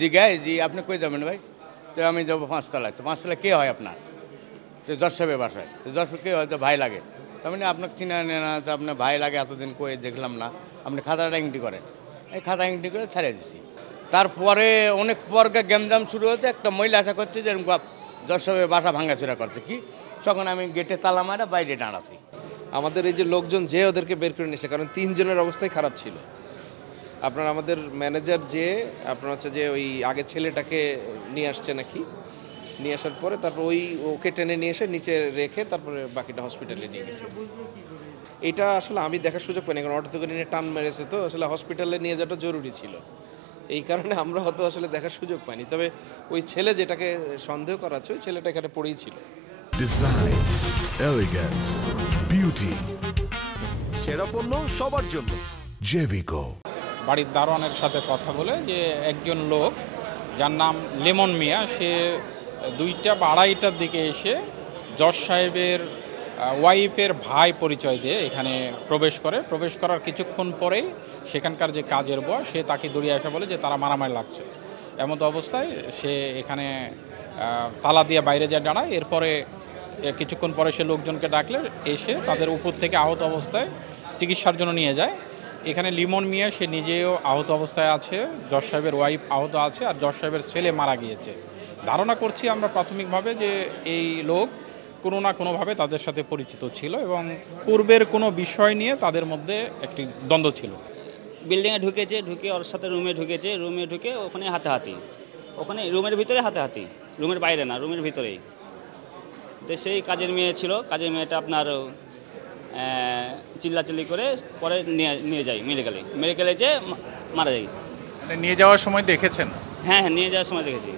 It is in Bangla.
জিগায় জি আপনি কই যাবেন ভাই? তো আমি যাবো ৫ তলায়। তো ৫ তলায় কে হয় আপনার? তো জজ সাহেবের বাসায়। তো জজ সাহেব কে হয়? তো ভাই লাগে। তার মানে আপনাকে চিনা না তো আপনার ভাই লাগে এতদিন কই দেখলাম না। আপনি খাতাটা এন্ট্রি করেন। এই খাতা এন্ট্রি করে ছাড়িয়ে দিছি। তারপরে অনেক পরকে গ্যাঞ্জাম শুরু হয়েছে। একটা মহিলা আশা করছে যে এরকম জজ সাহেবের বাসা ভাঙাচোরা করছে। কি? তখন আমি গেটে তালা মারা বাইরে দাঁড়াছি। আমাদের এই যে লোকজন যে ওদেরকে বের করে নিয়েছে, কারণ ৩ জনের অবস্থাই খারাপ ছিল। আপনার আমাদের ম্যানেজার যে আপনার হচ্ছে যে ওই আগে ছেলেটাকে নিয়ে আসছে নাকি, নিয়ে আসার পরে তারপর ওকে টেনে নিয়ে এসে নিচে রেখে তারপরে বাকিটা হসপিটালে নিয়ে গেছে। এটা আসলে আমি দেখার সুযোগ পাইনি, কারণ অটোতে করে নিয়ে টান মেরেছে, তো আসলে হসপিটালে নিয়ে যাওয়াটা জরুরি ছিল। এই কারণে আমরা হয়তো আসলে দেখার সুযোগ পাইনি। তবে ওই ছেলে যেটাকে সন্দেহ করা হচ্ছে ওই ছেলেটা এখানে পড়েই ছিল। ডিজাইন, এলিগেন্স, বিউটি, সেরা পণ্য সবার জন্য। জেভিকো। বাড়ির দারোয়ানের সাথে কথা বলে যে একজন লোক যার নাম লেমন মিয়া, সে 2টা বা 2:30টার দিকে এসে জজ সাহেবের ওয়াইফের ভাই পরিচয় দিয়ে এখানে প্রবেশ করার কিছুক্ষণ পরেই সেখানকার যে কাজের বয় সে তাকে দৌড়িয়ে এসে বলে যে তারা মারামারি লাগছে। এমত অবস্থায় সে এখানে তালা দিয়ে বাইরে যায় দাঁড়ায়। এরপরে কিছুক্ষণ পরে সে লোকজনকে ডাকলে এসে তাদের উপর থেকে আহত অবস্থায় চিকিৎসার জন্য নিয়ে যায়। এখানে লিমন মিয়া সে নিজেও আহত অবস্থায় আছে, জজ সাহেবের ওয়াইফ আহত আছে, আর জজ সাহেবের ছেলে মারা গিয়েছে। ধারণা করছি আমরা প্রাথমিকভাবে যে এই লোক কোনো না কোনোভাবে তাদের সাথে পরিচিত ছিল এবং পূর্বের কোনো বিষয় নিয়ে তাদের মধ্যে একটি দ্বন্দ্ব ছিল। বিল্ডিংয়ে ঢুকে ওর সাথে রুমে ঢুকে ওখানে হাতাহাতি, ওখানে রুমের ভিতরে হাতাহাতি, রুমের বাইরে না, রুমের ভিতরেই। তো সেই কাজের মেয়ে ছিল, কাজের মেয়েটা আপনার চিল্লাচিল্লি করে পরে নিয়ে যাই মেডিকেলে যে মারা যায়। মানে নিয়ে যাওয়ার সময় দেখেছেন? হ্যাঁ নিয়ে যাওয়ার সময় দেখেছি।